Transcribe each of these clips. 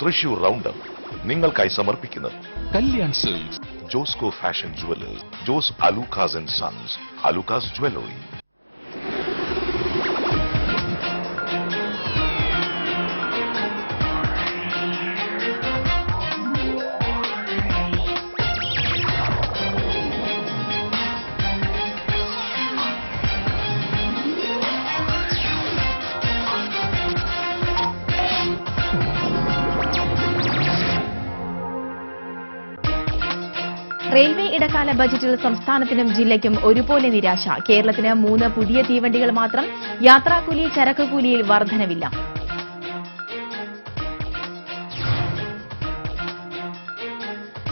Thrissur roundup നിങ്ങൾക്കായി സമർപ്പിക്കുന്നത് Kalyan silks, Josco fashion jewellers, Jose Alukkas and sons, Alukkas jewellery. Railway ഇടക്കാല ബജറ്റിൽ സംസ്ഥാനത്തിനും ജില്ലയ്ക്കും ഒരുപോലെ നിരാശ. കേരളത്തിന് 3 പുതിയ തീവണ്ടികൾ മാത്രം. യാത്രാക്കൂലി, ചരക്കുകൂലിയിൽ വർധനവില്ല.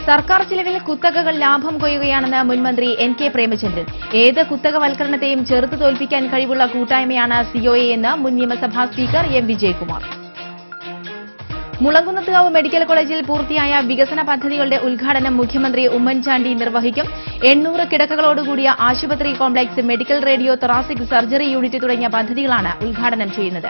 സർക്കാർ ചിലവിൽ കുത്തകകൾ ലാഭം കൊയ്യുകയാണെന്ന് മുൻമന്ത്രി എൻ.കെ. പ്രേമചന്ദ്രൻ. ഏത് കുത്തകവൽക്കരണത്തെയും ചെറുത്തു തോൽപ്പിക്കാൻ കഴിവുള്ള കൂട്ടായ്മയാണ് സിഒഎ എന്ന് മുൻ നിയമസഭാ speaker M. Vijayakumar. Mulankunnathukavu medical കോളേജിൽ പൂർത്തിയായ വികസന പദ്ധതികളുടെ ഉദ്ഘാടനം മുഖ്യമന്ത്രി ഉമ്മൻചാണ്ടി നിർവഹിക്കും. 800 കിടക്കകളോടുകൂടിയ ആശുപത്രി complex, medical radio thoracic surgery unit തുടങ്ങിയ പദ്ധതികളാണ് ഉദ്ഘാടനം ചെയ്യുന്നത്.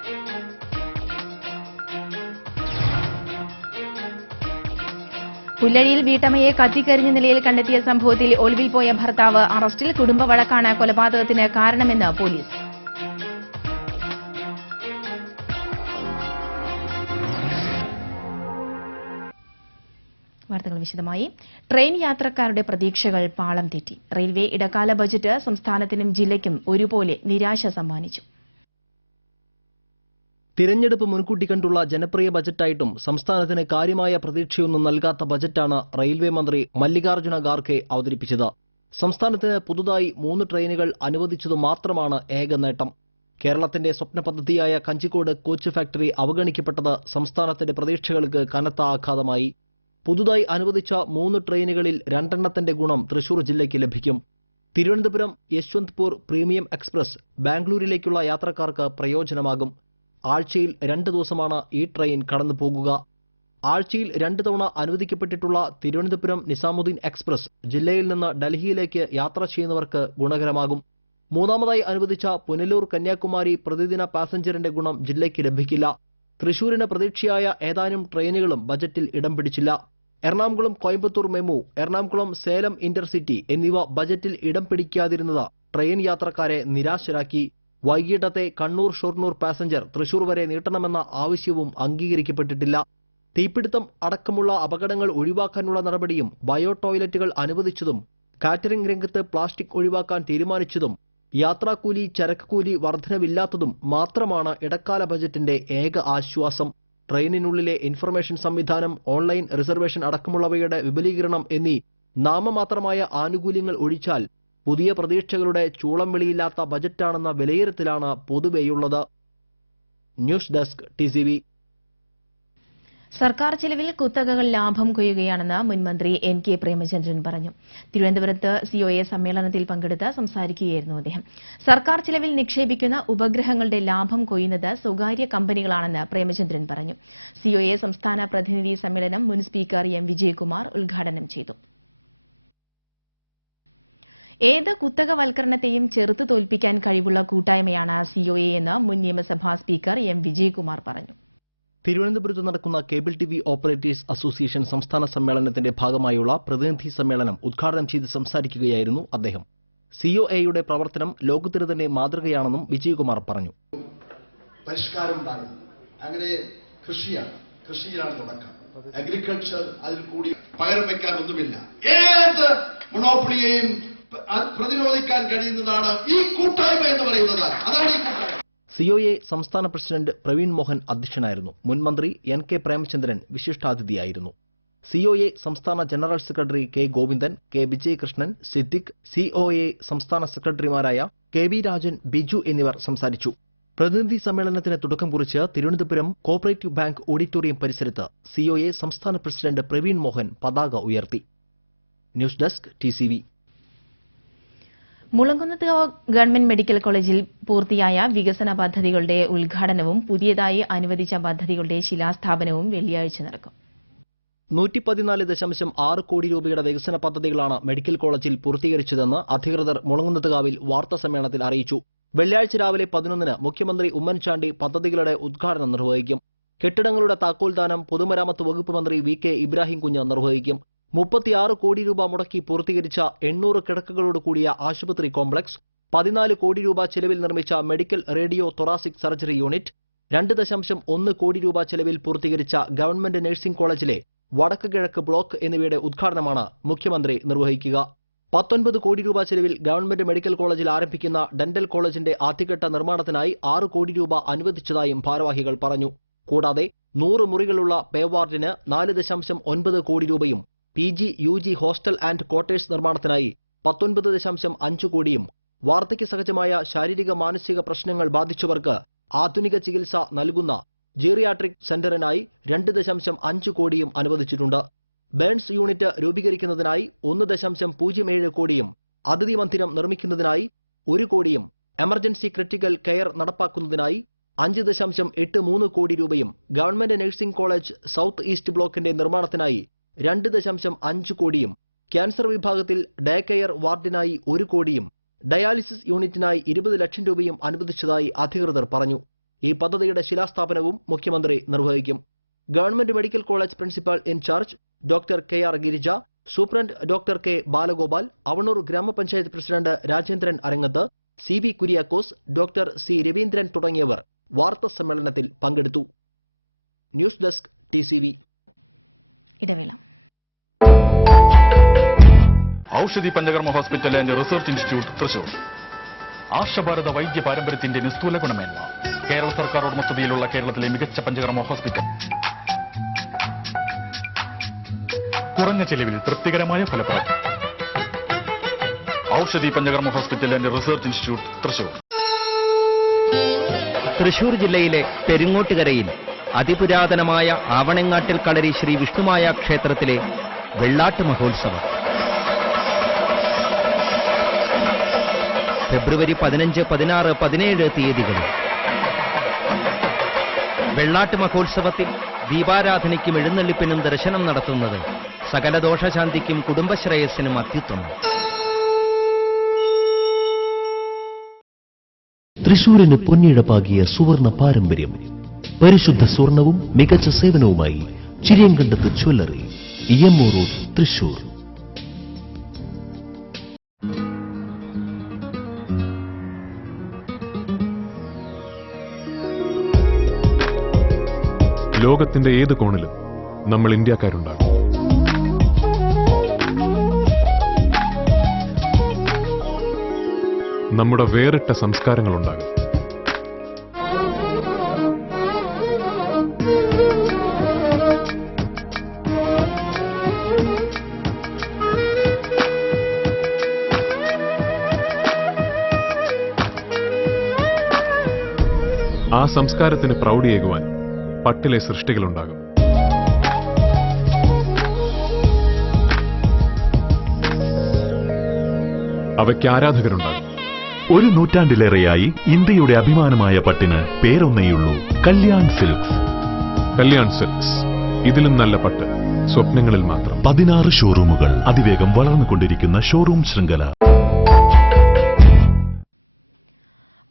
പുല്ലഴിയിൽ വീട്ടമ്മയെ കത്തിക്കരിഞ്ഞ നിലയിൽ കണ്ടെത്തിയ സംഭവത്തിൽ ഒളിവിൽ പോയ ഭർത്താവ് അറസ്റ്റിൽ. കുടുംബ വഴക്കാണ് കൊലപാതകത്തിന് കാരണമെന്ന് പോലീസ്. വാർത്തകൾ വിശദമായി. ട്രെയിൻ യാത്രക്കാരുടെ പ്രതീക്ഷകൾ പാളം തെറ്റി. റെയിൽവേ ഇടക്കാല ബജറ്റ് സംസ്ഥാനത്തിനും ജില്ലയ്ക്കും ഒരുപോലെ നിരാശ സമ്മാനിച്ചു. തിരഞ്ഞെടുപ്പ് മുൻകൂട്ടി കണ്ടുള്ള ജനപ്രിയ ബജറ്റായിട്ടും സംസ്ഥാനത്തിന് കാര്യമായ പ്രതീക്ഷയൊന്നും നൽകാത്ത ബജറ്റാണ് റെയിൽവേ മന്ത്രി മല്ലികാർജ്ജുന ഖാർഗെ അവതരിപ്പിച്ചത്. സംസ്ഥാനത്തിന് പുതുതായി 3 ട്രെയിനുകൾ അനുവദിച്ചതു മാത്രമാണ് ഏക നേട്ടം. കേരളത്തിന്റെ സ്വപ്ന പദ്ധതിയായ കഞ്ചിക്കോട് കോച്ച് ഫാക്ടറി അവഗണിക്കപ്പെട്ടത് സംസ്ഥാനത്തിന്റെ പ്രതീക്ഷകൾക്ക് കനത്ത ആഘാതമായി. പുതുതായി അനുവദിച്ച 3 ട്രെയിനുകളിൽ 2 എണ്ണത്തിന്റെ ഗുണം തൃശൂർ ജില്ലയ്ക്ക് ലഭിക്കും. തിരുവനന്തപുരം യശ്വന്ത്പൂർ പ്രീമിയം എക്സ്പ്രസ് ബാംഗ്ലൂരിലേക്കുള്ള യാത്രക്കാർക്ക് പ്രയോജനമാകും. ആഴ്ചയിൽ 2 ദിവസമാണ് ഈ ട്രെയിൻ കടന്നുപോകുക. ആഴ്ചയിൽ 2 തവണ അനുവദിക്കപ്പെട്ടിട്ടുള്ള തിരുവനന്തപുരം നിസാമുദ്ദീൻ എക്സ്പ്രസ് ജില്ലയിൽ നിന്ന് ഡൽഹിയിലേക്ക് യാത്ര ചെയ്യുന്നവർക്ക് ഗുണകരമാകും. മൂന്നാമതായി അനുവദിച്ച പുനലൂർ കന്യാകുമാരി പ്രതിദിന പാസഞ്ചറിന്റെ ഗുണം ജില്ലയ്ക്ക് ലഭിക്കില്ല. തൃശൂരിന് പ്രതീക്ഷയായ ഏതാനും ട്രെയിനുകളും ബജറ്റിൽ ഇടം പിടിച്ചില്ല. എറണാകുളം കോയമ്പത്തൂർ മെമു, എറണാകുളം സേലം ഇന്റർസിറ്റി എന്നിവ ബജറ്റിൽ ഇടം പിടിക്കാതിരുന്നത് ട്രെയിൻ യാത്രക്കാരെ നിരാശരാക്കി. വൈകിട്ടത്തെ കണ്ണൂർ ഷൊർണൂർ പാസഞ്ചർ തൃശൂർ വരെ നീട്ടണമെന്ന ആവശ്യവും അംഗീകരിക്കപ്പെട്ടിട്ടില്ല. തീപിടുത്തം അടക്കമുള്ള അപകടങ്ങൾ ഒഴിവാക്കാനുള്ള നടപടിയും ബയോ ടോയ്ലറ്റുകൾ അനുവദിച്ചതും കാറ്ററിംഗ് രംഗത്ത് പ്ലാസ്റ്റിക് ഒഴിവാക്കാൻ തീരുമാനിച്ചതും യാത്രാക്കൂലി, ചരക്കുകൂലി വർധനവില്ലാത്തതും മാത്രമാണ് ഇടക്കാല ബജറ്റിന്റെ ഏക ആശ്വാസം. ട്രെയിനിനുള്ളിലെ ഇൻഫർമേഷൻ സംവിധാനം, ഓൺലൈൻ റിസർവേഷൻ അടക്കമുള്ളവയുടെ വിപുലീകരണം എന്നീ നാമമാത്രമായ ആനുകൂല്യങ്ങൾ ഒഴിച്ചാൽ പുതിയ പ്രതീക്ഷകളുടെ ചൂളം വെളിയില്ലാത്ത ബജറ്റാണെന്ന വിലയിരുത്തലാണ് പൊതുവെയുള്ളത്. News desk TCV. സർക്കാർ ചിലവിൽ കുത്തകകൾ ലാഭം കൊയ്യുകയാണെന്ന് മുൻമന്ത്രി എൻ.കെ. പ്രേമചന്ദ്രൻ പറഞ്ഞു. തിരുവനന്തപുരത്ത് സിഒഎ സമ്മേളനത്തിൽ പങ്കെടുത്ത് സംസാരിക്കുകയായിരുന്നു അദ്ദേഹം. സർക്കാർ ചിലവിൽ നിക്ഷേപിക്കുന്ന ഉപഗ്രഹങ്ങളുടെ ലാഭം കൊയ്യുന്നത് സ്വകാര്യ കമ്പനികളാണെന്ന് പ്രേമചന്ദ്രൻ പറഞ്ഞു. സിഒഎ സംസ്ഥാന പ്രതിനിധി സമ്മേളനം മുൻ സ്പീക്കർ എം. വിജയകുമാർ ഉദ്ഘാടനം ചെയ്തു. ഏത് കുത്തകവൽക്കരണത്തെയും ചെറുത്തു തോൽപ്പിക്കാൻ കഴിവുള്ള കൂട്ടായ്മയാണ് സിഒഎ എന്ന് മുൻ നിയമസഭാ സ്പീക്കർ എം. വിജയകുമാർ പറഞ്ഞു. തിരുവനന്തപുരത്ത് നടക്കുന്ന കേബിൾ TV ഓപ്പറേറ്റേഴ്സ് അസോസിയേഷൻ സംസ്ഥാന സമ്മേളനത്തിന്റെ ഭാഗമായുള്ള പ്രതിനിധി സമ്മേളനം ഉദ്ഘാടനം ചെയ്ത് സംസാരിക്കുകയായിരുന്നു അദ്ദേഹം. സിഒഎയുടെ പ്രവർത്തനം ലോകത്തിന് തന്നെ മാതൃകയാണെന്നും വിജയകുമാർ പറഞ്ഞു. പരിഷ്കാരം ഉണ്ടാകും. അങ്ങനെ കൃഷിയിലാണ് തുടക്കം. അഗ്രികൾച്ചർ അതിൽ കൂടി പകരം വയ്ക്കാനൊന്നുമില്ല. ഏത് മൊണോപ്പൊളിയെയും പ്രതിരോധിക്കാൻ കഴിയുന്നതാണ് ഈ കൂട്ടായ്മ എന്ന് പറയുന്നത്. അതാണ് ഈ കൂട്ടായ്മ. സിഒഎ സംസ്ഥാന പ്രസിഡന്റ് പ്രവീൺ മോഹൻ അധ്യക്ഷനായിരുന്നു. മുൻമന്ത്രി എൻ.കെ. പ്രേമചന്ദ്രൻ വിശിഷ്ടാതിഥിയായിരുന്നു. സിഒഎ സംസ്ഥാന general secretary K. Govindan, K. Vijayakrishnan, Siddique, COA സംസ്ഥാന സെക്രട്ടറിമാരായ കെ.വി. രാജൻ, ബിജു എന്നിവർ സംസാരിച്ചു. പ്രതിനിധി സമ്മേളനത്തിന് തുടക്കം കുറിച്ച് തിരുവനന്തപുരം കോഓപ്പറേറ്റീവ് ബാങ്ക് ഓഡിറ്റോറിയം പരിസരത്ത് സിഒഎ സംസ്ഥാന പ്രസിഡന്റ് പ്രവീൺ മോഹൻ പതാക ഉയർത്തി. News desk TCV. മുളങ്കുന്നത്ത് ഗവൺമെന്റ് മെഡിക്കൽ കോളേജിൽ പൂർത്തിയായ വികസന പദ്ധതികളുടെ ഉദ്ഘാടനവും പുതിയതായി അനുവദിച്ച പദ്ധതികളുടെ ശിലാസ്ഥാപനവും വെള്ളിയാഴ്ച നടക്കും. 114.6 കോടി രൂപയുടെ വികസന പദ്ധതികളാണ് മെഡിക്കൽ കോളേജിൽ പൂർത്തീകരിച്ചതെന്ന് അധികൃതർ മുളങ്കുന്നത്തുകാവിൽ വാർത്താസമ്മേളനത്തിൽ അറിയിച്ചു. വെള്ളിയാഴ്ച രാവിലെ 11-ന് മുഖ്യമന്ത്രി ഉമ്മൻചാണ്ടി പദ്ധതികളുടെ ഉദ്ഘാടനം നിർവഹിക്കും. കെട്ടിടങ്ങളുടെ താക്കോൽദാനം പൊതുമരാമത്ത് വകുപ്പ് മന്ത്രി വി കെ ഇബ്രാഹിം കുഞ്ഞ് നിർവഹിക്കും. 36 കോടി രൂപ മുടക്കി പൂർത്തീകരിച്ച 800 കിടക്കകളോട് കൂടിയ ആശുപത്രി കോംപ്ലക്സ്, 14 കോടി രൂപ ചെലവിൽ നിർമ്മിച്ച medical radio thoracic surgery unit, 2.1 കോടി രൂപ ചെലവിൽ പൂർത്തീകരിച്ച ഗവൺമെന്റ് നഴ്സിംഗ് കോളേജിലെ വടക്ക് കിഴക്ക് ബ്ലോക്ക് എന്നിവയുടെ ഉദ്ഘാടനമാണ് മുഖ്യമന്ത്രി നിർവഹിക്കുക. 19 കോടി രൂപ ചെലവിൽ ഗവൺമെന്റ് മെഡിക്കൽ കോളേജിൽ ആരംഭിക്കുന്ന ഡെന്റൽ കോളേജിന്റെ ആദ്യഘട്ട നിർമ്മാണത്തിനായി 6 കോടി രൂപ അനുവദിച്ചതായും ഭാരവാഹികൾ പറഞ്ഞു. കൂടാതെ 100 മുറികളുള്ള പേവാർഡിന് 4.9 കോടി രൂപയും PG UG hostel and quarters നിർമ്മാണത്തിനായി 19.5 കോടിയും വാർദ്ധക്യ സഹജമായ ശാരീരിക മാനസിക പ്രശ്നങ്ങൾ ബാധിച്ചവർക്ക് ആധുനിക ചികിത്സ നൽകുന്ന ജീറിയാട്രിക് സെന്ററിനായി 2.5 കോടിയും അനുവദിച്ചിട്ടുണ്ട്. ബേൺസ് യൂണിറ്റ് രൂപീകരിക്കുന്നതിനായി 1.07 കോടിയും അതിഥി മന്ദിരം നിർമ്മിക്കുന്നതിനായി 1 കോടിയും എമർജൻസി ക്രിട്ടിക്കൽ കെയർ നടപ്പാക്കുന്നതിനായി 5.83 കോടി രൂപയും government nursing college south east ബ്ലോക്കിന്റെ നിർമ്മാണത്തിനായി 2.5 കോടിയും ക്യാൻസർ വിഭാഗത്തിൽ ഡേ കെയർ വാർഡിനായി 1 കോടിയും ഡയാലിസിസ് യൂണിറ്റിനായി 20 ലക്ഷം രൂപയും അനുവദിച്ചതായി അധികൃതർ പറഞ്ഞു. ഈ പദ്ധതിയുടെ ശിലാസ്ഥാപനവും മുഖ്യമന്ത്രി നിർവഹിക്കും. Government medical college principal incharge doctor KR Girija, superintendent doctor K Balagopal, Avanur ഗ്രാമപഞ്ചായത്ത് president Rajendran Arangath, CB Kuriakose, doctor C Raveendran തുടങ്ങിയവർ വാർത്താ സമ്മേളനത്തിൽ പങ്കെടുത്തു. News desk TCV. ഇടവേള. Oushadhi Panchakarma hospital and research institute Thrissur. ആർഷഭാരത വൈദ്യ പാരമ്പര്യത്തിന്റെ നിസ്തൂല ഗുണമേന്മ. കേരള സർക്കാർ ഉടമസ്ഥതയിലുള്ള കേരളത്തിലെ മികച്ച പഞ്ചകർമ്മ ഹോസ്പിറ്റൽ. കുറഞ്ഞ ചെലവിൽ തൃപ്തികരമായ ഫലപ്രാപ്തി. Aushadhi Panchakarma hospital and research institute Thrissur. Thrissur ജില്ലയിലെ പെരിങ്ങോട്ടുകരയിൽ അതിപുരാതനമായ ആവണങ്ങാട്ടിൽ കളരി ശ്രീ വിഷ്ണുമായ ക്ഷേത്രത്തിലെ വെള്ളാട്ട് മഹോത്സവം ഫെബ്രുവരി 15, 16, 17 തീയതികളിൽ. വെള്ളാട്ട് മഹോത്സവത്തിൽ ദീപാരാധനയ്ക്കും എഴുന്നള്ളിപ്പിനും ദർശനം നടത്തുന്നത് സകല ദോഷശാന്തിക്കും കുടുംബശ്രേയസ്സിനും അത്യുത്തമം. തൃശൂരിന് പൊന്നിഴപ്പാകിയ സുവർണ പാരമ്പര്യം, പരിശുദ്ധ സ്വർണവും മികച്ച സേവനവുമായി Chiriyankandath jewellery, EMO road, Thrissur. ലോകത്തിന്റെ ഏത് കോണിലും നമ്മൾ ഇന്ത്യക്കാരുണ്ടാകും. നമ്മുടെ വേറിട്ട സംസ്കാരങ്ങളുണ്ടാകും. ആ സംസ്കാരത്തിന് പ്രൗഢിയേകുവാൻ പട്ടിലെ സൃഷ്ടികളുണ്ടാകും. അവയ്ക്ക് ആരാധകരുണ്ടാകും. ഒരു നൂറ്റാണ്ടിലേറെയായി ഇന്ത്യയുടെ അഭിമാനമായ പട്ടിന് പേരൊന്നേയുള്ളൂ, കല്യാൺ സിൽക്സ്. കല്യാൺ സിൽക്സ്, ഇതിലും നല്ല പട്ട് സ്വപ്നങ്ങളിൽ മാത്രം. 16 ഷോറൂമുകൾ, അതിവേഗം വളർന്നുകൊണ്ടിരിക്കുന്ന ഷോറൂം ശൃംഖല.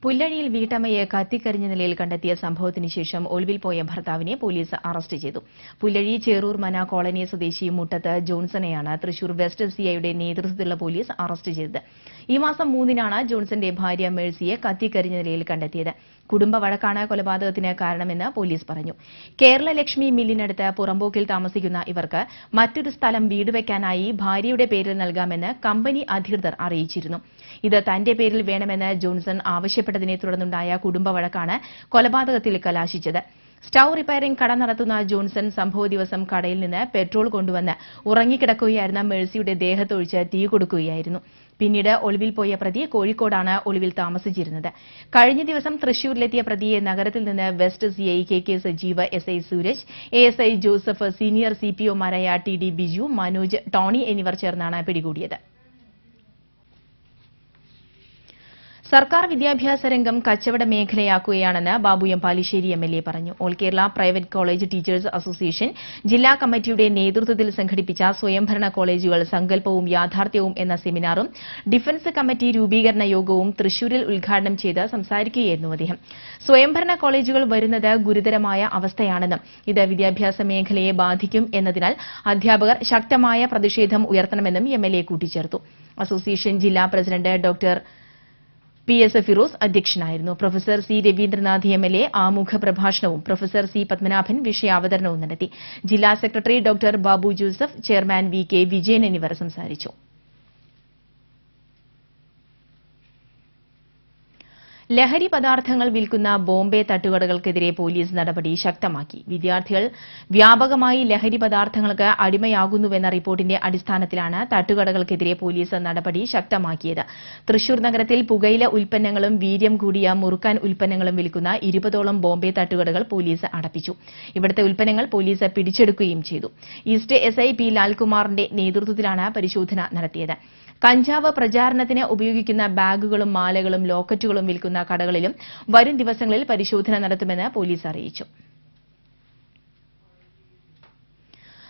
പുല്ലഴിയിൽ വീട്ടമ്മയെ കത്തിക്കരിഞ്ഞ നിലയിൽ കണ്ടെത്തിയ സംഭവത്തിന് ശേഷം ഒളിവിൽ പോയ ഭർത്താവിനെ പോലീസ് അറസ്റ്റ് ചെയ്തു. പുല്ലഴി ചേറൂർ മന കോളനി സ്വദേശി മുട്ടത്ത് ജോൺസണെയാണ് തൃശൂർ വെസ്റ്റ് CIയുടെ നേതൃത്വത്തിലുള്ള പോലീസ് അറസ്റ്റ് ചെയ്തത്. ഈ മാസം 3-നാണ് ജോൺസന്റെ ഭാര്യ മേഴ്സിയെ കത്തിക്കരിഞ്ഞ നിലയിൽ കണ്ടെത്തിയത്. കുടുംബ വഴക്കാണ് കൊലപാതകത്തിന് കാരണമെന്ന് പോലീസ് പറഞ്ഞു. കേരള ലക്ഷ്മി മില്ലിനടുത്ത് പുറമ്പോക്കിൽ താമസിക്കുന്ന ഇവർക്ക് മറ്റൊരു സ്ഥലം വീട് വയ്ക്കാനായി ഭാര്യയുടെ പേരിൽ നൽകാമെന്ന് കമ്പനി അധികൃതർ അറിയിച്ചിരുന്നു. ഇത് തന്റെ പേരിൽ വേണമെന്ന് ജോൺസൺ ആവശ്യപ്പെട്ടതിനെ തുടർന്നുണ്ടായ കുടുംബ വഴക്കാണ് കൊലപാതകത്തിൽ കലാശിച്ചത്. സ്റ്റൌ റിപ്പയറിംഗ് കട നടത്തുന്ന ജോൺസൺ സംഭവ ദിവസം കടയിൽ നിന്ന് പെട്രോൾ കൊണ്ടുവന്ന് ഉറങ്ങിക്കിടക്കുകയായിരുന്ന മേഴ്സിയുടെ ദേഹത്തൊഴിച്ച് തീ കൊടുക്കുകയായിരുന്നു. പിന്നീട് ഒളിവിൽ പോയ പ്രതി കോഴിക്കോടാണ് ഒളിവിൽ താമസിച്ചിരുന്നത്. കഴിഞ്ഞ ദിവസം തൃശൂരിലെത്തിയ പ്രതിയെ നഗരത്തിൽ നിന്ന് west CI KK Sajeev, SI Sooraj, ASI Joseph, senior CPOമാരായ TD ബിജു, മനോജ്, ടോണി എന്നിവർ ചേർന്നാണ് പിടികൂടിയത്. സർക്കാർ വിദ്യാഭ്യാസ രംഗം കച്ചവട മേഖലയാക്കുകയാണെന്ന് ബാബു എം പാലിശ്ശേരി എംഎൽഎ പറഞ്ഞു. All Kerala private college teachers association ജില്ലാ കമ്മിറ്റിയുടെ നേതൃത്വത്തിൽ സംഘടിപ്പിച്ച സ്വയംഭരണ കോളേജുകൾ സങ്കല്പവും യാഥാർത്ഥ്യവും എന്ന സെമിനാറും ഡിഫൻസ് കമ്മിറ്റി രൂപീകരണ യോഗവും തൃശൂരിൽ ഉദ്ഘാടനം ചെയ്ത് സംസാരിക്കുകയായിരുന്നു അദ്ദേഹം. സ്വയംഭരണ കോളേജുകൾ വരുന്നത് ഗുരുതരമായ അവസ്ഥയാണെന്നും ഇത് വിദ്യാഭ്യാസ മേഖലയെ ബാധിക്കും എന്നതിനാൽ അധ്യാപകർ ശക്തമായ പ്രതിഷേധം ഉയർത്തണമെന്നും എംഎൽഎ കൂട്ടിച്ചേർത്തു. അസോസിയേഷൻ ജില്ലാ പ്രസിഡന്റ് ഡോക്ടർ PS ഫിറോസ് അധ്യക്ഷനായിരുന്നു. പ്രൊഫസർ സി രവീന്ദ്രനാഥ് എംഎൽഎ ആമുഖ പ്രഭാഷണവും പ്രൊഫസർ സി പത്മനാഭൻ വിഷയാവതരണവും നടത്തി. ജില്ലാ secretary doctor Babu Joseph, chairman VK Vijayan എന്നിവർ സംസാരിച്ചു. ലഹരി പദാർത്ഥങ്ങൾ വിൽക്കുന്ന ബോംബെ തട്ടുകടകൾക്കെതിരെ പോലീസ് നടപടി ശക്തമാക്കി. വിദ്യാർത്ഥികൾ വ്യാപകമായി ലഹരി പദാർത്ഥങ്ങൾക്ക് അടിമയാകുന്നുവെന്ന റിപ്പോർട്ടിന്റെ അടിസ്ഥാനത്തിലാണ് തട്ടുകടകൾക്കെതിരെ പോലീസ് നടപടി ശക്തമാക്കിയത്. തൃശൂർ നഗരത്തിൽ പുകയില ഉൽപ്പന്നങ്ങളും വീര്യം കൂടിയ മുറുക്കാൻ ഉൽപ്പന്നങ്ങളും വിൽക്കുന്ന 20ഓളം ബോംബെ തട്ടുകടകൾ പോലീസ് അടപ്പിച്ചു. ഇവിടുത്തെ ഉൽപ്പന്നങ്ങൾ പോലീസ് പിടിച്ചെടുക്കുകയും ചെയ്തു. ഈസ്റ്റ് SI P ലാൽകുമാറിന്റെ നേതൃത്വത്തിലാണ് പരിശോധന നടത്തിയത്. കഞ്ചാവ് പ്രചാരണത്തിന് ഉപയോഗിക്കുന്ന ബാഗുകളും മാലകളും ലോക്കറ്റുകളും വിൽക്കുന്ന കടകളിലും വരും ദിവസങ്ങളിൽ പരിശോധന നടത്തുമെന്ന് പോലീസ് അറിയിച്ചു.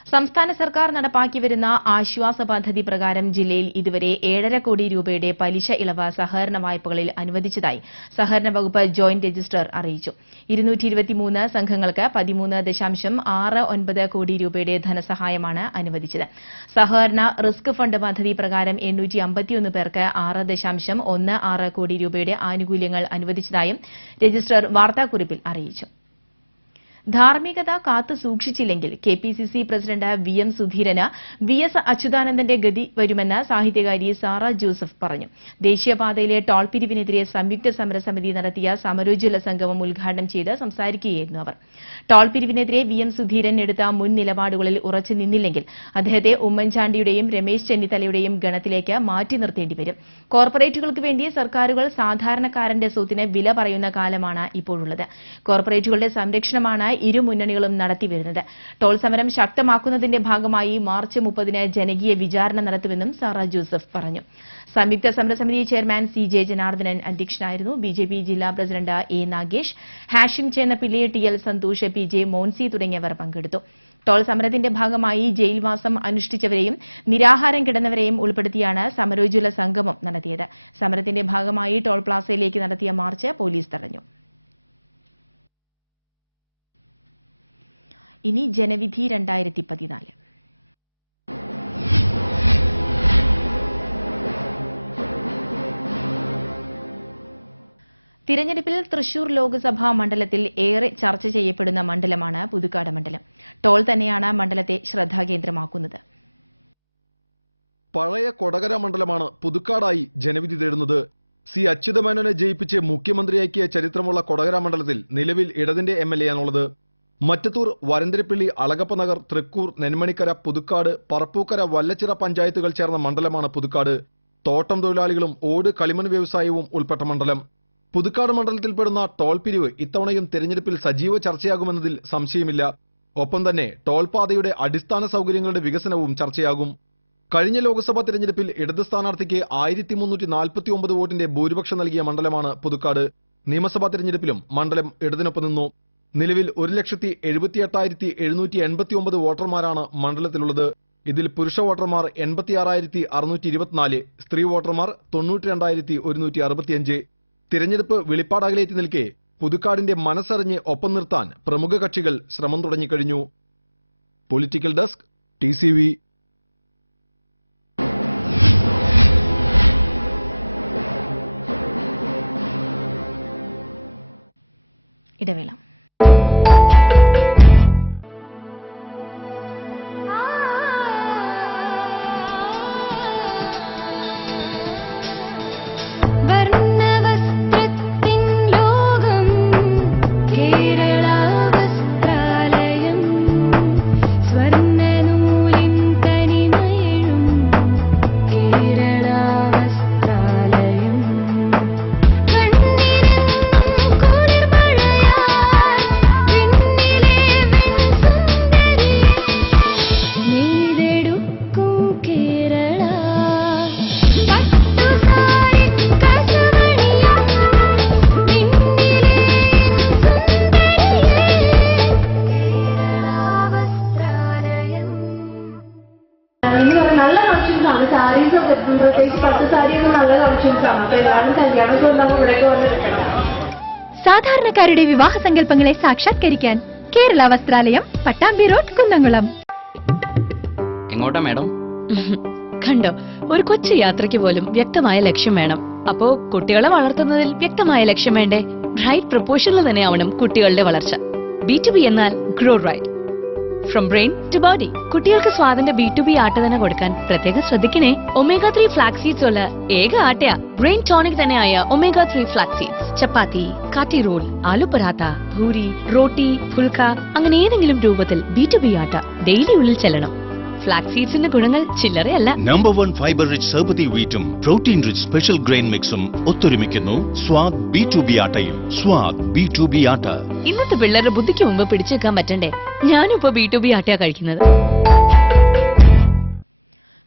സംസ്ഥാന സർക്കാർ നടപ്പാക്കി വരുന്ന ആശ്വാസ പദ്ധതി പ്രകാരം ജില്ലയിൽ ഇതുവരെ 7.5 കോടി രൂപയുടെ പലിശ ഇളവ് സഹകരണ വായ്പകളിൽ അനുവദിച്ചതായി സഹകരണ വകുപ്പ് ജോയിന്റ് രജിസ്ട്രാർ അറിയിച്ചു. 223 സംഘങ്ങൾക്ക് 13.69 കോടി രൂപയുടെ ധനസഹായമാണ് അനുവദിച്ചത്. സഹകരണ റിസ്ക് ഫണ്ട് പദ്ധതി പ്രകാരം 851 പേർക്ക് 6.16 കോടി രൂപയുടെ ആനുകൂല്യങ്ങൾ അനുവദിച്ചതായും രജിസ്ട്രാർ വാർത്താക്കുറിപ്പിൽ അറിയിച്ചു. ധാർമ്മികത കാത്തു സൂക്ഷിച്ചില്ലെങ്കിൽ KPCC പ്രസിഡന്റ് VM സുധീരന് VS അച്യുതാനന്ദന്റെ ഗതി വരുമെന്ന് സാഹിത്യകാരി സാറ ജോസഫ് പറഞ്ഞു. ദേശീയപാതയിലെ ടോൾ പിരിവിനെതിരെ സംയുക്ത സമരസമിതി നടത്തിയ സമരോജ്വല സംഗമം ഉദ്ഘാടനം ചെയ്ത് സംസാരിക്കുകയായിരുന്നു അവർ. ടോൾ പിരിവിനെതിരെ VM സുധീരൻ എടുത്ത മുൻ നിലപാടുകളിൽ ഉറച്ചു നിന്നില്ലെങ്കിൽ അദ്ദേഹത്തെ ഉമ്മൻചാണ്ടിയുടെയും രമേശ് ചെന്നിത്തലയുടെയും ഗണത്തിലേക്ക് മാറ്റി നിർത്തേണ്ടി വരും. കോർപ്പറേറ്റുകൾക്ക് വേണ്ടി സർക്കാരുകൾ സാധാരണക്കാരന്റെ സ്വത്തിന് വില പറയുന്ന കാലമാണ് ഇപ്പോഴുള്ളത്. കോർപ്പറേറ്റുകളുടെ സംരക്ഷണമാണ് ഇരു മുന്നണികളും നടത്തിവരുന്നത്. ടോൾ സമരം ശക്തമാക്കുന്നതിന്റെ ഭാഗമായി മാർച്ച് 30-ന് ജനകീയ വിചാരണ നടത്തുമെന്നും സാറ ജോസഫ് പറഞ്ഞു. സംയുക്ത സമരസമിതി ചെയർമാൻ CJ ജനാർദ്ദനൻ അധ്യക്ഷനായിരുന്നു. BJP ജില്ലാ president A Nagesh, Hashim Chennappilly, TL Santhosh, PJ Monsi തുടങ്ങിയവർ പങ്കെടുത്തു. ടോൾ സമരത്തിന്റെ ഭാഗമായി ജയിൽവാസം അനുഷ്ഠിച്ചവരെയും നിരാഹാരം കിടന്നവരെയും ഉൾപ്പെടുത്തിയാണ് സമരോജ്വല സംഗമം നടത്തിയത്. സമരത്തിന്റെ ഭാഗമായി ടോൾ പ്ലാസയിലേക്ക് നടത്തിയ മാർച്ച് പോലീസ് തടഞ്ഞു. ഇനി ജനവിധി 2014. തിരഞ്ഞെടുപ്പിൽ തൃശൂർ ലോക്സഭാ മണ്ഡലത്തിൽ ഏറെ ചർച്ച ചെയ്യപ്പെടുന്ന മണ്ഡലമാണ് പുതുക്കാട് മണ്ഡലം. ടോൾ തന്നെയാണ് മണ്ഡലത്തെ ശ്രദ്ധാകേന്ദ്രമാക്കുന്നത്. പഴയ കൊടകര മണ്ഡലമാണ് പുതുക്കാടായി ജനവിധി തേടുന്നത്. C അച്യുതമേനോനെ ജയിപ്പിച്ച് മുഖ്യമന്ത്രിയാക്കിയ ചരിത്രമുള്ള കൊടകര മണ്ഡലത്തിൽ നിലവിൽ ഇടതിന്റെ MLA ആണുള്ളത്. മറ്റത്തൂർ, വരന്തരപ്പിള്ളി, അളഗപ്പനഗർ, തൃക്കൂർ, നെന്മണിക്കര, പുതുക്കാട്, പറപ്പൂക്കര, വല്ലച്ചിറ പഞ്ചായത്തുകൾ ചേർന്ന മണ്ഡലമാണ് പുതുക്കാട്. തോട്ടം തൊഴിലാളികളും ഓട് കളിമൺ വ്യവസായവും ഉൾപ്പെട്ട മണ്ഡലം. പുതുക്കാട് മണ്ഡലത്തിൽപ്പെടുന്ന ടോൾ പിരിവ് ഇത്തവണയും തിരഞ്ഞെടുപ്പിൽ സജീവ ചർച്ചയാകുമെന്നതിൽ സംശയമില്ല. ഒപ്പം തന്നെ ടോൾ പാതയുടെ അടിസ്ഥാന സൗകര്യങ്ങളുടെ വികസനവും ചർച്ചയാകും. കഴിഞ്ഞ ലോക്സഭാ തിരഞ്ഞെടുപ്പിൽ ഇടത് സ്ഥാനാർത്ഥിക്ക് 1349 വോട്ടിന്റെ ഭൂരിപക്ഷം നൽകിയ മണ്ഡലമാണ് പുതുക്കാട്. നിയമസഭാ തിരഞ്ഞെടുപ്പിലും മണ്ഡലം ഇടതിനൊപ്പം നിന്നു. നിലവിൽ 1,08,789 വോട്ടർമാരാണ് മണ്ഡലത്തിലുള്ളത്. ഇതിൽ പുരുഷ വോട്ടർമാർ 86,624, സ്ത്രീ വോട്ടർമാർ 92,165. തിരഞ്ഞെടുപ്പ് വെളിപ്പാടകലേറ്റി നിൽക്കെ പുതുക്കാടിന്റെ മനസ്സറിഞ്ഞ് ഒപ്പം നിർത്താൻ പ്രമുഖ കക്ഷികൾ ശ്രമം തുടങ്ങിക്കഴിഞ്ഞു. Political desk TCV. ഇടവേള. സാധാരണക്കാരുടെ വിവാഹ സങ്കല്പങ്ങളെ സാക്ഷാത്കരിക്കാൻ കേരള വസ്ത്രാലയം, പട്ടാമ്പി റോഡ്, കുന്നംകുളം. എങ്ങോട്ടാ മാഡം? കണ്ടോ, ഒരു കൊച്ചു യാത്രയ്ക്ക് പോലും വ്യക്തമായ ലക്ഷ്യം വേണം. അപ്പോ കുട്ടികളെ വളർത്തുന്നതിൽ വ്യക്തമായ ലക്ഷ്യം വേണ്ടേ? റൈറ്റ് പ്രൊപ്പോർഷനിൽ തന്നെ ആവണം കുട്ടികളുടെ വളർച്ച. B2B എന്നാൽ grow right, from brain to body. കുട്ടികൾക്ക് സ്വാദിന്റെ B2B ആട്ട തന്നെ കൊടുക്കാൻ പ്രത്യേകം ശ്രദ്ധിക്കണേ. omega-3 ഫ്ലാക്സ് സീഡ്സ് ഉള്ള ഏക ആട്ടയാ ബ്രെയിൻ ടോണിക് തന്നെയായ omega-3 ഫ്ലാക്സ് സീഡ്സ്. ചപ്പാത്തി, കാട്ടി റോൾ, ആലു പറാത്ത, ഭൂരി, റോട്ടി, ഫുൽക്ക, അങ്ങനെ ഏതെങ്കിലും രൂപത്തിൽ B2B ആട്ട ഡെയിലി ഉള്ളിൽ ചെല്ലണം. ഫ്ലാക്സ് സീഡ്സിന്റെ ഗുണങ്ങൾ ചില്ലറയല്ല. നമ്പർ 1 ഫൈബർ റിച്ച് സർബത്തി വീറ്റും പ്രോട്ടീൻ റിച്ച് സ്പെഷ്യൽ ഗ്രെയിൻ മിക്സും ഒത്തൊരുമിക്കുന്നു സ്വാദ് B2B ആട്ടയും. സ്വാദ് B2B ആട്ട. ഇന്നത്തെ പിള്ളേരുടെ ബുദ്ധിക്ക് മുമ്പ് പിടിച്ചു വെക്കാൻ പറ്റണ്ടേ? ഞാനും ഇപ്പൊ B2B ആട്ടയാ കഴിക്കുന്നത്.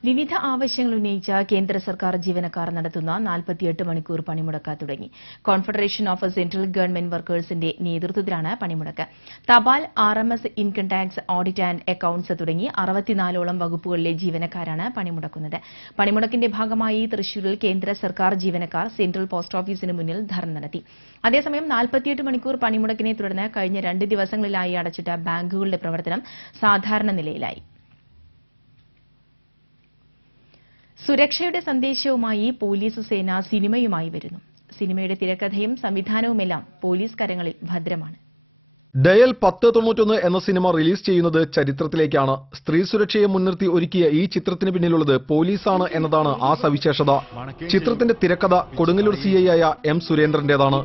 വിവിധ ആവശ്യങ്ങൾ ഉന്നയിച്ച കേന്ദ്ര സർക്കാർ ജീവനക്കാർ നടത്തുന്ന 48 മണിക്കൂർ പണിമുടക്ക് തുടങ്ങി. കോൺഫെഡറേഷൻ ഓഫ് സെൻട്രൽ ഗവൺമെന്റ് വർക്കേഴ്സിന്റെ നേതൃത്വത്തിലാണ് പണിമുടക്ക്. തപാൽ, RMS, income tax, audit and accounts തുടങ്ങി 64ഓളം വകുപ്പുകളിലെ ജീവനക്കാരാണ് പണിമുടക്കുന്നത്. പണിമുടക്കിന്റെ ഭാഗമായി തൃശൂരിൽ കേന്ദ്ര സർക്കാർ ജീവനക്കാർ സെൻട്രൽ പോസ്റ്റ് ഓഫീസിന് മുന്നിൽ ധർണ്ണ നടത്തി. അതേസമയം 48 മണിക്കൂർ പണിമുടക്കിനെ തുടർന്ന് കഴിഞ്ഞ 2 ദിവസങ്ങളിലായി അടച്ചിട്ട ബാങ്കുകളുടെ പ്രവർത്തനം സാധാരണ നിലയിലായി. സുരക്ഷയുടെ സന്ദേശവുമായി പോലീസ് സേന സിനിമയുമായി വരുന്നു. സിനിമയുടെ തിരക്കഥയും സംവിധാനവുമെല്ലാം പോലീസ് കരങ്ങളിൽ ഭദ്രമാണ്. ഡയൽ 1091 എന്ന സിനിമ റിലീസ് ചെയ്യുന്നത് ചരിത്രത്തിലേക്കാണ്. സ്ത്രീ സുരക്ഷയെ മുൻനിർത്തി ഒരുക്കിയ ഈ ചിത്രത്തിന് പിന്നിലുള്ളത് പോലീസാണ് എന്നതാണ് ആ സവിശേഷത. ചിത്രത്തിന്റെ തിരക്കഥ കൊടുങ്ങല്ലൂർ CI ആയ M. സുരേന്ദ്രന്റേതാണ്.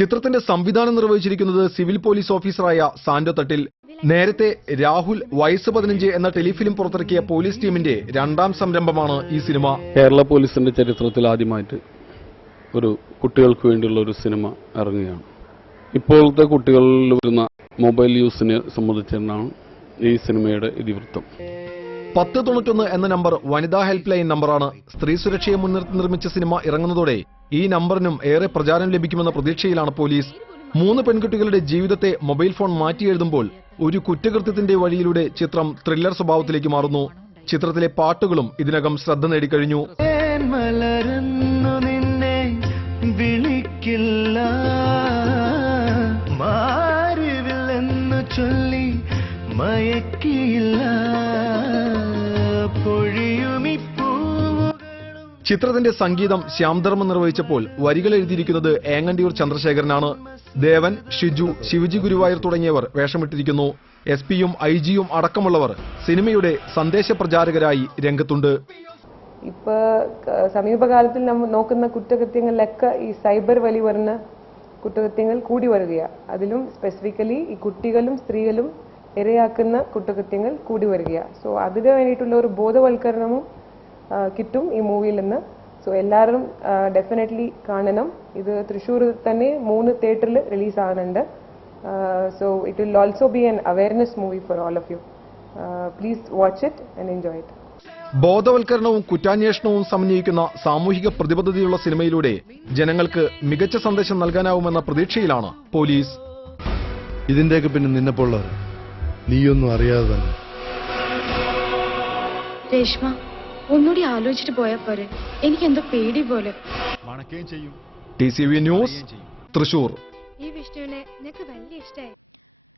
ചിത്രത്തിന്റെ സംവിധാനം നിർവഹിച്ചിരിക്കുന്നത് സിവിൽ പോലീസ് ഓഫീസറായ സാന്റോ തട്ടിൽ. നേരത്തെ രാഹുൽ വയസ്സ് 15 എന്ന ടെലിഫിലിം പുറത്തിറക്കിയ പോലീസ് ടീമിന്റെ 2ാം സംരംഭമാണ് ഈ സിനിമ. കേരള പോലീസിന്റെ ചരിത്രത്തിൽ ആദ്യമായിട്ട് ഒരു കുട്ടികൾക്ക് വേണ്ടിയുള്ള ഒരു സിനിമ ഇറങ്ങുകയാണ്. ഇപ്പോഴത്തെ കുട്ടികളിൽ വരുന്ന മൊബൈൽ യൂസിനെ സംബന്ധിച്ചാണ് ഈ സിനിമയുടെ ഇതിവൃത്തം. 1091 എന്ന നമ്പർ വനിതാ ഹെൽപ്പ് ലൈൻ നമ്പറാണ്. സ്ത്രീ സുരക്ഷയെ മുൻനിർത്തി നിർമ്മിച്ച സിനിമ ഇറങ്ങുന്നതോടെ ഈ നമ്പറിനും ഏറെ പ്രചാരം ലഭിക്കുമെന്ന പ്രതീക്ഷയിലാണ് പോലീസ്. 3 പെൺകുട്ടികളുടെ ജീവിതത്തെ മൊബൈൽ ഫോൺ മാറ്റിയെഴുതുമ്പോൾ ഒരു കുറ്റകൃത്യത്തിന്റെ വഴിയിലൂടെ ചിത്രം ത്രില്ലർ സ്വഭാവത്തിലേക്ക് മാറുന്നു. ചിത്രത്തിലെ പാട്ടുകളും ഇതിനകം ശ്രദ്ധ നേടിക്കഴിഞ്ഞു. ചിത്രത്തിന്റെ സംഗീതം ശ്യാംധർമ്മ നിർവഹിച്ചപ്പോൾ വരികൾ എഴുതിയിരിക്കുന്നത് ഏങ്ങണ്ടിയൂർ ചന്ദ്രശേഖരനാണ്. ദേവൻ, ഷിജു, ശിവജി ഗുരുവായൂർ തുടങ്ങിയവർ വേഷമിട്ടിരിക്കുന്നു. SP-യും IG-യും അടക്കമുള്ളവർ സിനിമയുടെ സന്ദേശപ്രചാരകരായി രംഗത്തുണ്ട്. ഇപ്പൊ സമീപകാലത്തിൽ നമ്മൾ നോക്കുന്ന കുറ്റകൃത്യങ്ങളിലൊക്കെ ഈ സൈബർ വഴി വരുന്ന കുറ്റകൃത്യങ്ങൾ കൂടി വരികയാണ്. അതിലും സ്പെസിഫിക്കലി ഈ കുട്ടികളും സ്ത്രീകളും ഇരയാക്കുന്ന കുറ്റകൃത്യങ്ങൾ കൂടി വരികയാണ്. സോ അതിനു വേണ്ടിയിട്ടുള്ള ഒരു ബോധവൽക്കരണവും കിട്ടും ഈ മൂവിയിൽ നിന്ന്. സോ എല്ലാവരും ഡെഫിനറ്റ്ലി കാണണം. ഇത് തൃശ്ശൂർ തന്നെ 3 തിയേറ്ററിൽ റിലീസ് ആകുന്നുണ്ട്. So it will also be an awareness movie for all of you. Please watch it and enjoy it. ബോധവൽക്കരണവും കുറ്റാന്വേഷണവും സമന്വയിക്കുന്ന സാമൂഹിക പ്രതിബദ്ധതയുള്ള സിനിമയിലൂടെ ജനങ്ങൾക്ക് മികച്ച സന്ദേശം നൽകാനാവുമെന്ന പ്രതീക്ഷയിലാണ് പോലീസ്. ഇതിന്റെയൊക്കെ പിന്നെ നിന്നെപ്പോഴുള്ളവർ നീയൊന്നും അറിയാതെ തന്നെ. രേഷ്മ, ഒന്നുകൂടി ആലോചിച്ചിട്ട് പോയാൽ പോരെ? എനിക്കെന്തോ പേടി പോലെ. TCV news, Thrissur. ഈ വിഷ്ണുവിനെ നിനക്ക് വലിയ ഇഷ്ടമായി.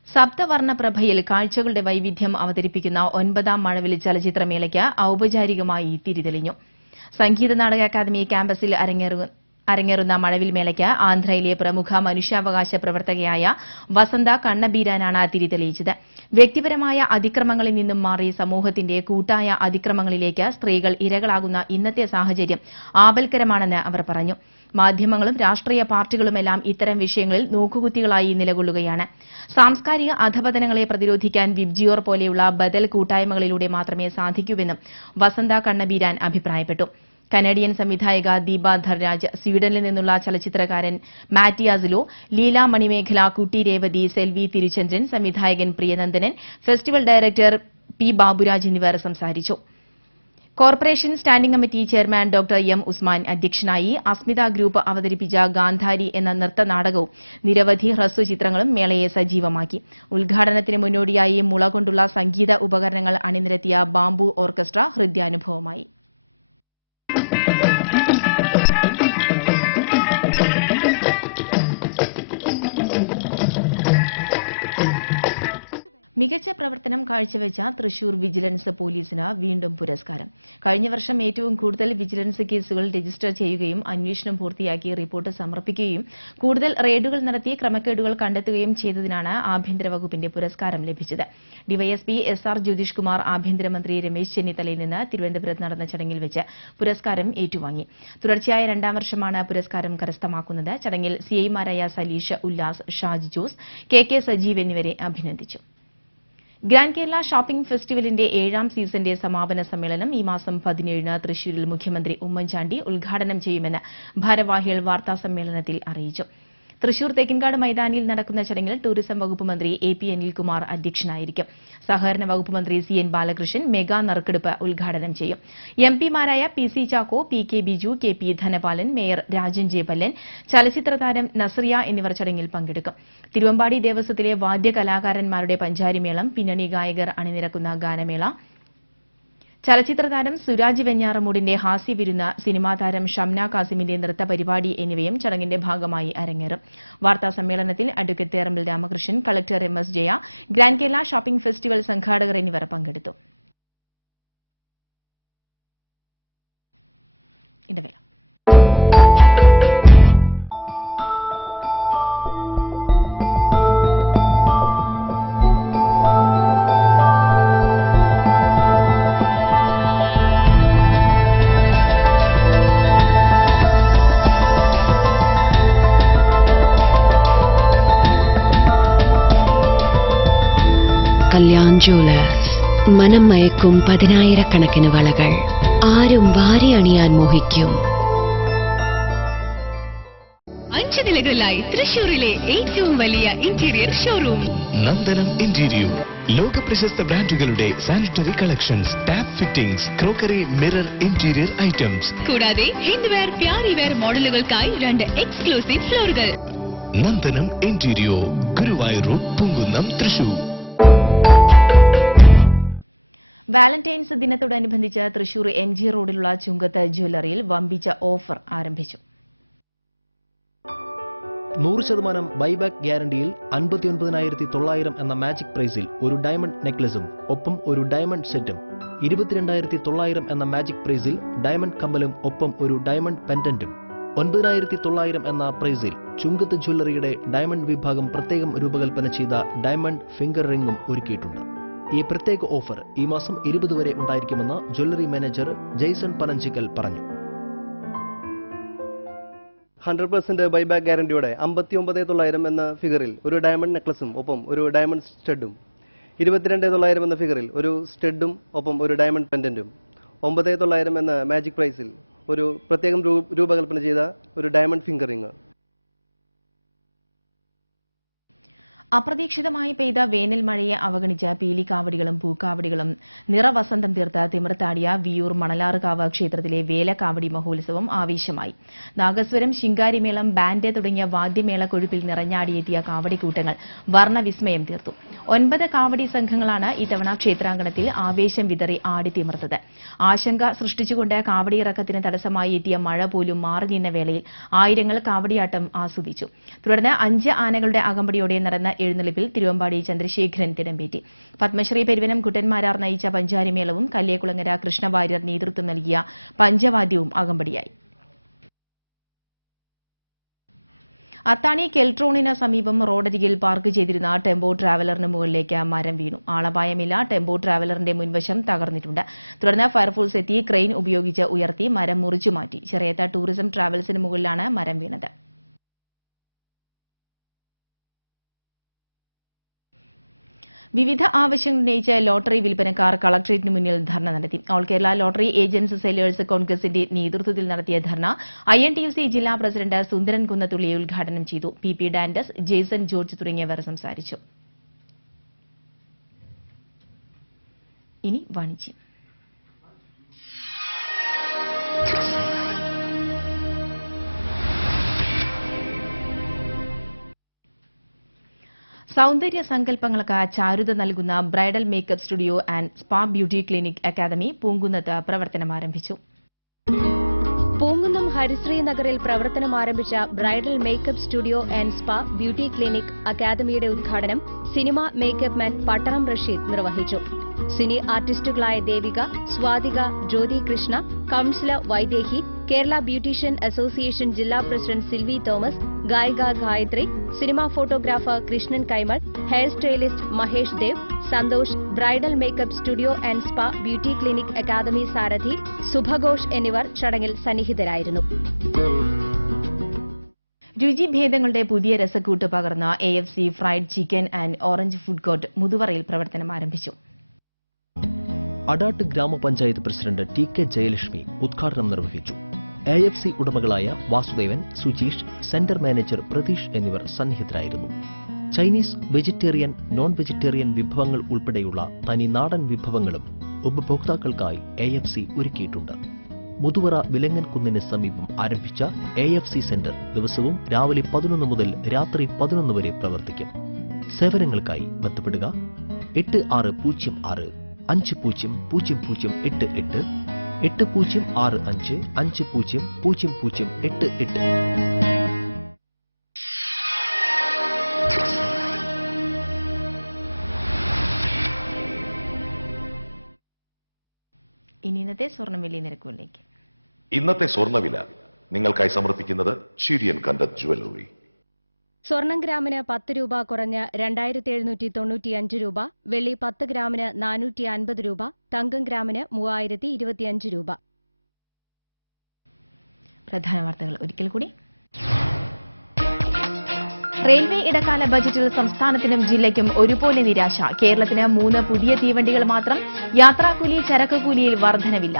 സപ്തവർണ്ണപ്രഭയിൽ കാഴ്ചകളുടെ വൈവിധ്യം അവതരിപ്പിക്കുന്ന 9ാം മഴവിൽ ചലച്ചിത്രമേളയ്ക്ക് ഔപചാരികമായി തിരിതെളിഞ്ഞു. സംഗീത നാടക അക്കാദമി ക്യാമ്പസിൽ അരങ്ങേറുന്ന മഴവിൽ മേളയ്ക്ക് ആന്ധ്രയിലെ പ്രമുഖ മനുഷ്യാവകാശ പ്രവർത്തകയായ വസന്ത കണ്ണബീരാനാണ് തിരിതെളിയിച്ചത്. വ്യക്തിപരമായ അതിക്രമങ്ങളിൽ നിന്നും മാറി സമൂഹത്തിന്റെ കൂട്ടായ അതിക്രമങ്ങളിലേക്ക് സ്ത്രീകൾ ഇരകളാകുന്ന ഇന്നത്തെ സാഹചര്യം ആപൽക്കരമാണെന്ന് അവർ പറഞ്ഞു. മാധ്യമങ്ങളും രാഷ്ട്രീയ പാർട്ടികളുമെല്ലാം ഇത്തരം വിഷയങ്ങളിൽ നോക്കുകുത്തികളായി നിലകൊള്ളുകയാണ്. സാംസ്കാരിക അധപതനങ്ങളെ പ്രതിരോധിക്കാൻ വിബ്ജിയോർ പോലെയുള്ള ബദൽ കൂട്ടായ്മകളിലൂടെ മാത്രമേ സാധിക്കൂവെന്നും വസന്ത കണ്ണബീരാൻ അഭിപ്രായപ്പെട്ടു. കനേഡിയൻ സംവിധായിക ദീപ ധർരാജ്, സ്വീഡനിൽ നിന്നുള്ള ചലച്ചിത്രകാരൻ മാറ്റിയാസിലോ, ലീല മണിമേഖല, കുട്ടി രേവതി, സെൽവി തിരുചന്ദ്രൻ, സംവിധായകൻ Priyanandanan, festival director P. Baburaj എന്നിവർ സംസാരിച്ചു. Corporation standing committee chairman doctor M. Usman അധ്യക്ഷനായി. അസ്മിത ഗ്രൂപ്പ് അവതരിപ്പിച്ച ഗാന്ധാരി എന്ന നൃത്ത നാടകവും നിരവധി ഹ്രസ്വചിത്രങ്ങളും മേളയെ സജീവമാക്കി. ഉദ്ഘാടനത്തിന് മുന്നോടിയായി മുള കൊണ്ടുള്ള സംഗീത ഉപകരണങ്ങൾ അണിനിരത്തിയ ബാംബു ഓർക്കസ്ട്ര ഹൃദ്യാനുഭവമായി. മികച്ച പ്രവർത്തനം കാഴ്ചവെച്ച തൃശൂർ വിജിലൻസ് പോലീസിന് വീണ്ടും പുരസ്കാരം. കഴിഞ്ഞ വർഷം ഏറ്റവും കൂടുതൽ വിജിലൻസ് കേസുകൾ രജിസ്റ്റർ ചെയ്യുകയും അന്വേഷണം പൂർത്തിയാക്കി റിപ്പോർട്ട് സമർപ്പിക്കുകയും കൂടുതൽ റെയ്ഡുകൾ നടത്തി ക്രമക്കേടുകൾ കണ്ടെത്തുകയും ചെയ്തതിനാണ് ആഭ്യന്തര വകുപ്പിന്റെ പുരസ്കാരം ലഭിച്ചത്. ഡിവൈഎസ്പി SR ജ്യോതിഷ് കുമാർ ആഭ്യന്തരമന്ത്രി രമേശ് ചെന്നിത്തലയിൽ നിന്ന് തിരുവനന്തപുരത്ത് നടന്ന ചടങ്ങിൽ വെച്ച് പുരസ്കാരം ഏറ്റുവാങ്ങി. തുടർച്ചയായ രണ്ടാം വർഷമാണ് പുരസ്കാരം കരസ്ഥമാക്കുന്നത്. ചടങ്ങിൽ സിഐമാരായ സലീഷ്, ഉല്ലാസ്, ഷാജ് ജോസ്, KK സജീവ് എന്നിവരെ അഭിനന്ദിച്ചു. ഗ്രാൻഡ് കേരള ഷോപ്പിംഗ് ഫെസ്റ്റിവലിന്റെ 7ാം സീസണിന്റെ സമാപന സമ്മേളനം ഈ മാസം 17-ന് തൃശൂരിൽ മുഖ്യമന്ത്രി ഉമ്മൻചാണ്ടി ഉദ്ഘാടനം ചെയ്യുമെന്ന് ഭാരവാഹികൾ വാർത്താസമ്മേളനത്തിൽ അറിയിച്ചു. തൃശൂർ തെക്കിൻകാട് മൈതാനിയിൽ നടക്കുന്ന ചടങ്ങിൽ ടൂറിസം വകുപ്പ് മന്ത്രി AP അനിൽകുമാർ അധ്യക്ഷനായിരിക്കും. സഹകരണ വകുപ്പ് മന്ത്രി CN ബാലകൃഷ്ണൻ മെഗാ നറുക്കെടുപ്പ് ഉദ്ഘാടനം ചെയ്യും. MPമാരായ PC Chacko, PK Biju, KP Dhanapalan, mayor Rajan J. Pallan, ചലച്ചിത്ര താരം നസ്രിയ എന്നിവർ ചടങ്ങിൽ പങ്കെടുക്കും. തിരുവമ്പാടി ദേവസ്വത്തിലെ വാദ്യകലാകാരന്മാരുടെ പഞ്ചാരിമേളം, പിന്നണി ഗായകർ അണിനിരക്കുന്ന ഗാനമേള, ചലച്ചിത്ര താരം സുരാജ് വെഞ്ഞാറമൂടിന്റെ ഹാസ്യവിരുന്ന്, സിനിമാ താരം ഷംന കാസിമിന്റെ നൃത്ത പരിപാടി എന്നിവയും ചടങ്ങിന്റെ ഭാഗമായി അരങ്ങേറും. വാർത്താ സമ്മേളനത്തിൽ അഡ്വക്കേറ്റ് തേറമ്പിൽ Ramakrishnan, collector MS Jaya, grand Kerala shopping festival സംഘാടകർ എന്നിവർ പങ്കെടുത്തു. ഇടവേള. കല്യാൺ ജ്വല്ലേഴ്സ്, മനം മയക്കും 10,000-കണക്കിന് വളകൾ, ആരും വാരി അണിയാൻ മോഹിക്കും. 5 നിലകളിലായി തൃശൂരിലെ ഏറ്റവും വലിയ ഇന്റീരിയർ ഷോറൂം നന്ദനം ഇന്റീരിയർ. ലോക പ്രശസ്ത ബ്രാൻഡുകളുടെ sanitary collections, tap fittings, crockery, mirror, interior items, കൂടാതെ ഹിൻഡ്വെയർ, പ്യാരിവെയർ മോഡലുകൾക്കായി 2 എക്സ്ക്ലൂസീവ് ഫ്ലോറുകൾ. Nandanam interior, Guruvayur road, Poonkunnam, Thrissur. Valentine's ദിനത്തോടനുബന്ധിച്ച് തൃശൂർ MG റോഡിലുള്ള ചുങ്കത്ത് ജ്വല്ലറിയിൽ വമ്പിച്ച ഓഫർ ആരംഭിച്ചു. 100% ബൈബാക്ക് ഗ്യാരണ്ടിയിൽ 59,900 എന്ന മാജിക് പ്രൈസിൽ ഒരു ഡയമണ്ട് നെക്ലസും ഒപ്പം ഒരു ഡയമണ്ട് സെറ്റും, 22,900 എന്ന മാജിക് പ്രൈസിൽ ഡയമണ്ട് കമ്മലും ഒപ്പം ഒരു ഡയമണ്ട് പെൻഡന്റും, 9,900 എന്ന പ്രൈസിൽ ചുങ്കത്ത് ജ്വല്ലറിയുടെ ഡയമണ്ട് വിഭാഗം പ്രത്യേകം രൂപകൽപ്പന ചെയ്ത ഡയമണ്ട് ഫിംഗർ റിംഗും ഒരുക്കിയിട്ടുണ്ട്. ഈ പ്രത്യേക ഓഫർ ഈ മാസം 20 വരെ ഉണ്ടായിരിക്കുമെന്ന് ജ്വല്ലറി മാനേജർ ജെയ്സൺ പനഞ്ചിക്കൽ പറഞ്ഞു. 100% ബൈബാക്ക് ഗ്യാരണ്ടിയോടെ 59,900 എന്ന ഫിഗറിൽ ഒരു ഡയമണ്ട് നെക്ലസും ഒപ്പം ഒരു ഡയമണ്ട് സ്റ്റഡും, 22,900 എന്ന ഫിഗറിൽ ഒരു സ്റ്റഡും ഒപ്പം ഒരു ഡയമണ്ട് പെൻഡന്റും, 9,900 എന്ന മാജിക് പ്രൈസിൽ ഒരു പ്രത്യേകം രൂപകൽപ്പന ചെയ്ത ഒരു ഡയമണ്ട് ഫിംഗർ റിംഗ്. അപ്രതീക്ഷിതമായി പെയ്ത വേനൽ മഴയെ അവഗണിച്ച പീലിക്കാവടികളും പൂക്കാവടികളും നിറവസന്തം തീർത്ത് തിമിർത്താടിയ വിയൂർ മണലാറുകാവ് ക്ഷേത്രത്തിലെ വേലക്കാവടി മഹോത്സവം ആവേശമായി. നാഗസ്വരം, ശിങ്കാരിമേളം, ബാൻഡ് തുടങ്ങിയ വാദ്യമേള കൊഴുപ്പിൽ നിറഞ്ഞാടിയെത്തിയ കാവടിക്കൂട്ടങ്ങൾ വർണ്ണവിസ്മയം തീർത്തു. 9 കാവടി സംഘങ്ങളാണ് ഇത്തവണ ക്ഷേത്രാങ്കണത്തിൽ ആവേശം വിതറി ആടിത്തിമിർത്തത്. ആശങ്ക സൃഷ്ടിച്ചുകൊണ്ട് കാവടിയിറക്കത്തിന് തടസ്സമായി എത്തിയ മഴ പോലും മാറി നിന്ന വേളയിൽ ആയിരങ്ങൾ കാവടിയാട്ടം ആസ്വദിച്ചു. തുടർന്ന് 5 ആനകളുടെ അകമ്പടിയോടെ നടന്ന എഴുന്നള്ളിപ്പിൽ തിരുവമ്പാടി ചന്ദ്രശേഖരൻ തിടമ്പേറ്റി. പത്മശ്രീ പെരുവനം കുട്ടന്മാരാർ നയിച്ച പഞ്ചാരിമേളവും കല്ലേക്കുളങ്ങര കൃഷ്ണവാര്യർ നേതൃത്വം നൽകിയ പഞ്ചവാദ്യവും അകമ്പടിയായി. അത്താണി കെൽട്രോണിന് സമീപം റോഡരികിൽ പാർക്ക് ചെയ്തിരുന്ന ടെമ്പോ ട്രാവലറിന് മുകളിലേക്ക് മരം വീണു. ആളപായമില്ല. ടെമ്പോ ട്രാവലറിന്റെ മുൻവശം തകർന്നിട്ടുണ്ട്. തുടർന്ന് ഫയർഫോഴ്സ് എത്തി ക്രെയിൻ ഉപയോഗിച്ച് ഉയർത്തി മരം മുറിച്ചു മാറ്റി. ചെറിയത്ത ടൂറിസം ട്രാവൽസിന് മുകളിലാണ് മരം വീണത്. വിവിധ ആവശ്യങ്ങൾ ഉന്നയിച്ച് ലോട്ടറി വിൽപ്പനക്കാർ കളക്ടറേറ്റിന് മുന്നിൽ ധർണ നടത്തി. All Kerala lottery agents sellers കോൺഗ്രസിന്റെ നേതൃത്വത്തിൽ നടത്തിയ ധർണ INTUC ജില്ലാ പ്രസിഡന്റ് സുന്ദരൻ കുന്നത്തുള്ളി ഉദ്ഘാടനം ചെയ്തു. PP ഡാൻഡസ്, ജേസൺ ജോർജ് തുടങ്ങിയവർ സംസാരിച്ചു. ഇനി വാണിജ്യം. സൗന്ദര്യ സങ്കല്പങ്ങൾക്ക് ചാരുത നൽകുന്ന bridal makeup studio and spa beauty clinic academy പൂങ്കുന്നത്ത് പ്രവർത്തനം ആരംഭിച്ചു. പൂങ്കുന്നം ഹരിശ്രീ നഗറിൽ പ്രവർത്തനം ആരംഭിച്ച bridal makeup studio and spa beauty clinic അക്കാദമിയുടെ ഉദ്ഘാടനം cinema makeup man Pattanam Rasheed നിർവഹിച്ചു. സിനി ആർട്ടിസ്റ്റുകളായ Devika, Swathika, Jyothi Krishna, councillor Vaidehi, Kerala beautician association ജില്ലാ പ്രസിഡന്റ് സിൽവി തോമസ്, ഗായിക Gayathri, cinema photographer Krishnan Kaimal, hair stylist Mahesh Dev, Santhosh, bridal makeup studio and spa beauty clinic academy സാരഥി സുഭഘോഷ് എന്നിവർ ചടങ്ങിൽ സന്നിഹിതരായിരുന്നു. രുചിഭേദങ്ങളുടെ പുതിയ രസക്കൂട്ട് പകർന്ന AFC fried chicken and orange food court മുതുവറയിൽ പ്രവർത്തനം ആരംഭിച്ചു. അടാട്ട് ഗ്രാമപഞ്ചായത്ത് പ്രസിഡന്റ് TK ജയലക്ഷ്മി ഉദ്ഘാടനം നിർവഹിച്ചു. AFC ഉടമകളായ വാസുദേവൻ, സുജീഷ്, സെന്റർ മാനേജർ പ്രതീഷ് എന്നിവർ സന്നിഹിതരായിരുന്നു. ചൈനീസ്, വെജിറ്റേറിയൻ, നോൺ വെജിറ്റേറിയൻ വിഭവങ്ങൾ ഉൾപ്പെടെയുള്ള തനി നാടൻ വിഭവങ്ങളും ഉപഭോക്താക്കൾക്കായി AFC ഒരുക്കിയിട്ടുണ്ട്. മുതുവറ വിലങ്ങൻ കുന്നിന് സമീപം ആരംഭിച്ച AFC സെന്റർ ദിവസവും രാവിലെ 11 മുതൽ രാത്രി 11 വരെ പ്രവർത്തിക്കും. സേവനങ്ങൾക്കായി ബന്ധപ്പെടുക 8606 500088 8065 500088. ഇനി ഇന്നത്തെ സ്വർണ്ണവില നിരക്കുകളിലേക്ക്. ഇന്നത്തെ സ്വർണ്ണവില നിങ്ങൾക്കായി സമർപ്പിക്കുന്നത് ചിരിയൻ കണ്ടത് ജ്വല്ലറി. സ്വർണം ഗ്രാമിന് 10 രൂപ കുറഞ്ഞ് 2795 രൂപ, വെള്ളി 10 ഗ്രാമിന് 450 രൂപ, തങ്കം ഗ്രാമിന് 3025 രൂപ. പ്രധാന വാർത്തകൾ ഒരിക്കൽ കൂടി. റെയിൽവേ ഇടക്കാല ബജറ്റിൽ സംസ്ഥാനത്തിനും ജില്ലയ്ക്കും ഒരുപോലെ നിരാശ. കേരളത്തിന് 3 പുതിയ തീവണ്ടികൾ മാത്രം. യാത്രാക്കൂലി, ചരക്ക് കൂലിയിൽ വർധനവില്ല.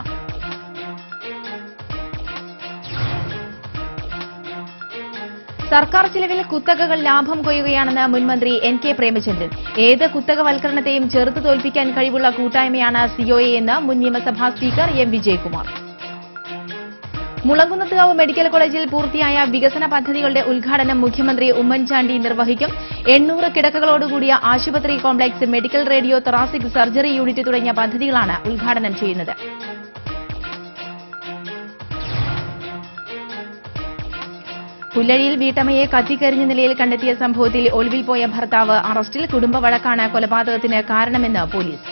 സർക്കാർ ചിലവിൽ കുത്തകകൾ ലാഭം കൊയ്യുകയാണെന്ന് മുൻമന്ത്രി NK പ്രേമചന്ദ്രൻ. ഏത് കുത്തകവൽക്കരണത്തെയും ചെറുത്തു തോൽപ്പിക്കാൻ കഴിവുള്ള കൂട്ടായ്മയാണ് COA എന്ന് മുൻ നിയമസഭാ speaker M Vijayakumar. Mulankunnathukavu medical കോളേജിൽ പൂർത്തിയായ വികസന പദ്ധതികളുടെ ഉദ്ഘാടനം മുഖ്യമന്ത്രി ഉമ്മൻചാണ്ടി നിർവഹിക്കും. 800 കിടക്കകളോടുകൂടിയ ആശുപത്രി complex, medical radio thoracic surgery unit തുടങ്ങിയ പദ്ധതികളാണ് ഉദ്ഘാടനം ചെയ്യുന്നത്. പുല്ലഴിയിൽ വീട്ടമ്മയെ കത്തിക്കരിഞ്ഞ നിലയിൽ കണ്ടെത്തിയ സംഭവത്തിൽ ഒളിവിൽ പോയ ഭർത്താവ് അറസ്റ്റിൽ. കുടുംബ വഴക്കാണ് കൊലപാതകത്തിന് കാരണമെന്ന് പോലീസ്.